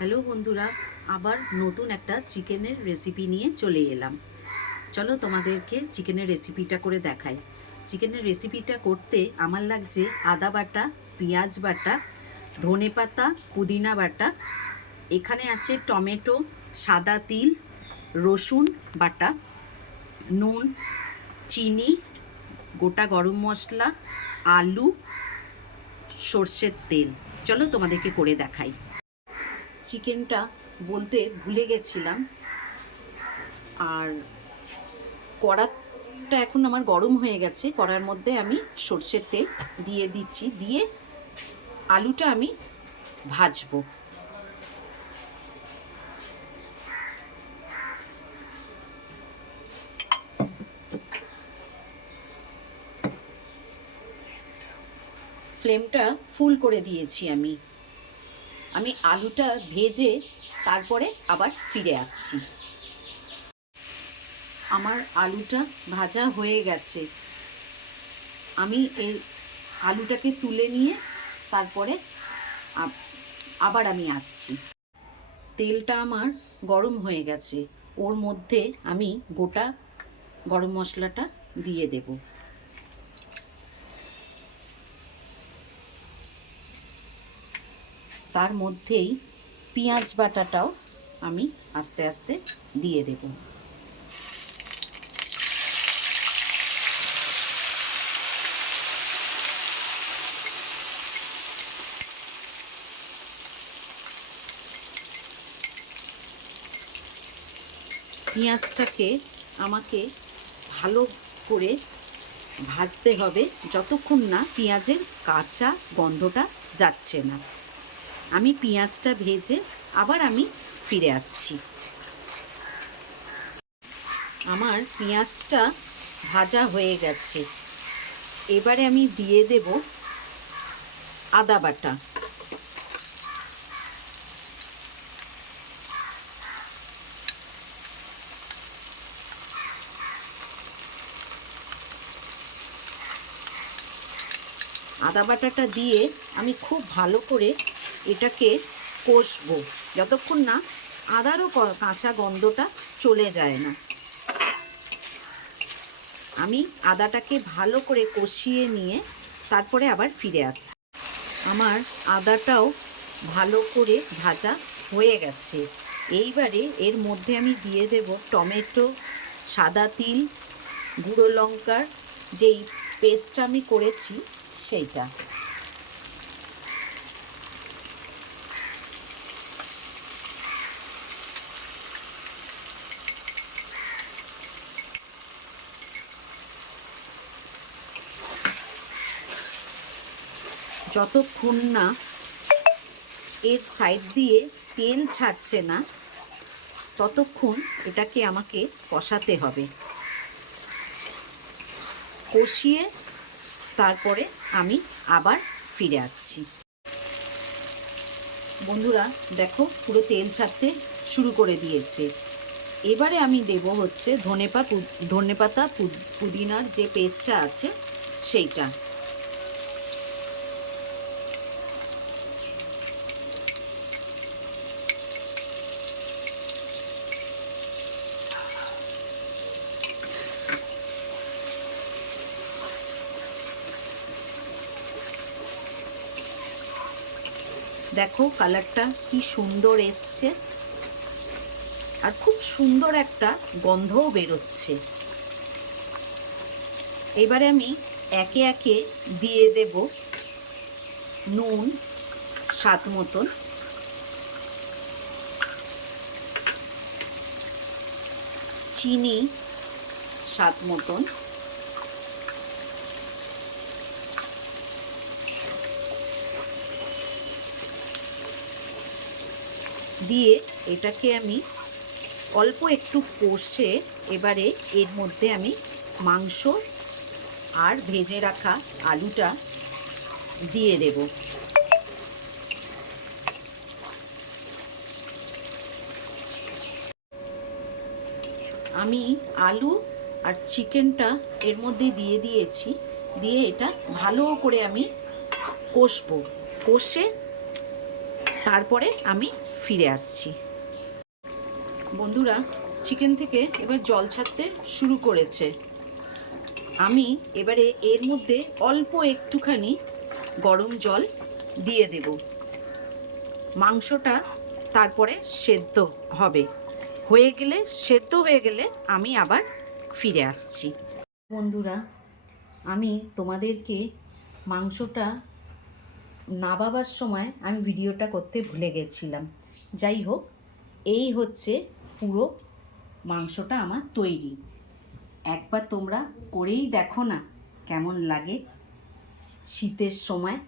Hello বন্ধুরা, আবার নতুন একটা চিকেনের রেসিপি নিয়ে চলে এলাম। চলো তোমাদেরকে চিকেনের রেসিপিটা করে দেখাই। চিকেনের রেসিপিটা করতে আমার লাগছে আদা বাটা, পেঁয়াজ বাটা, ধনেপাতা, পুদিনা বাটা, এখানে আছে টমেটো, সাদা তিল, রসুন বাটা, নুন, চিনি, গোটা গরম মশলা, আলু, সর্ষের তেল। চলো তোমাদেরকে করে দেখাই। চিকেনটা বলতে ভুলে গেছিলাম, আর কড়াটা এখন আমার গরম হয়ে গেছে। কড়ার মধ্যে আমি সর্ষের তেল দিয়ে দিচ্ছি, দিয়ে আলুটা আমি ভাজবো। ফ্লেমটা ফুল করে দিয়েছি আমি আলুটা ভেজে তারপরে আবার ফিরে আসছি। আমার আলুটা ভাজা হয়ে গেছে। আমি এই আলুটাকে তুলে নিয়ে তারপরে আবার আমি আসছি। তেলটা আমার গরম হয়ে গেছে, ওর মধ্যে আমি গোটা গরম মশলাটা দিয়ে দেব। তার মধ্যেই পেঁয়াজ বাটাটাও আমি আস্তে আস্তে দিয়ে দেব। পেঁয়াজটাকে আমাকে ভালো করে ভাজতে হবে যতক্ষণ না পেঁয়াজের কাঁচা গন্ধটা যাচ্ছে না। আমি পেঁয়াজটা ভেজে আবার আমি ফিরে আসছি। আমার পেঁয়াজটা ভাজা হয়ে গেছে, এবারে আমি দিয়ে দেব আদা বাটা। আদা বাটাটা দিয়ে আমি খুব ভালো করে এটাকে কষবো যতক্ষণ না আদারও কাঁচা গন্ধটা চলে যায় না। আমি আদাটাকে ভালো করে কষিয়ে নিয়ে তারপরে আবার ফিরে আসছি। আমার আদাটাও ভালো করে ভাজা হয়ে গেছে। এইবারে এর মধ্যে আমি দিয়ে দেব টমেটো, সাদা তিল, গুঁড়ো লঙ্কার যেই পেস্টটা আমি করেছি সেইটা। যতক্ষণ না এর সাইড দিয়ে তেল ছাড়ছে না ততক্ষণ এটাকে আমাকে কষাতে হবে। কষিয়ে তারপরে আমি আবার ফিরে আসছি। বন্ধুরা দেখো, পুরো তেল ছাড়তে শুরু করে দিয়েছে। এবারে আমি দেব হচ্ছে ধনেপাতা পুদিনার যে পেস্টটা আছে সেইটা। দেখো কালারটা কি সুন্দর এসছে, আর খুব সুন্দর একটা গন্ধও বেরোচ্ছে। এবারে আমি একে একে দিয়ে দেব নুন স্বাদ মতন, চিনি স্বাদ মতন, দিয়ে এটাকে আমি অল্প একটু কষে এবারে এর মধ্যে আমি মাংস আর ভেজে রাখা আলুটা দিয়ে দেব। আমি আলু আর চিকেনটা এর মধ্যে দিয়ে দিয়েছি, দিয়ে এটা ভালো করে আমি কষবো। কষে তারপরে আমি ফিরে আসছি। বন্ধুরা, চিকেন থেকে এবার জল ছাড়তে শুরু করেছে। আমি এবারে এর মধ্যে অল্প একটুখানি গরম জল দিয়ে দেব। মাংসটা তারপরে সেদ্ধ হবে, সেদ্ধ হয়ে গেলে আমি আবার ফিরে আসছি। বন্ধুরা, আমি তোমাদেরকে মাংসটা নাবাবার সময় আমি ভিডিওটা করতে ভুলে গেছিলাম। যাই হোক, এই হচ্ছে পুরো মাংসটা আমার তৈরি। একবার তোমরা করেই দেখো না কেমন লাগে। শীতের সময়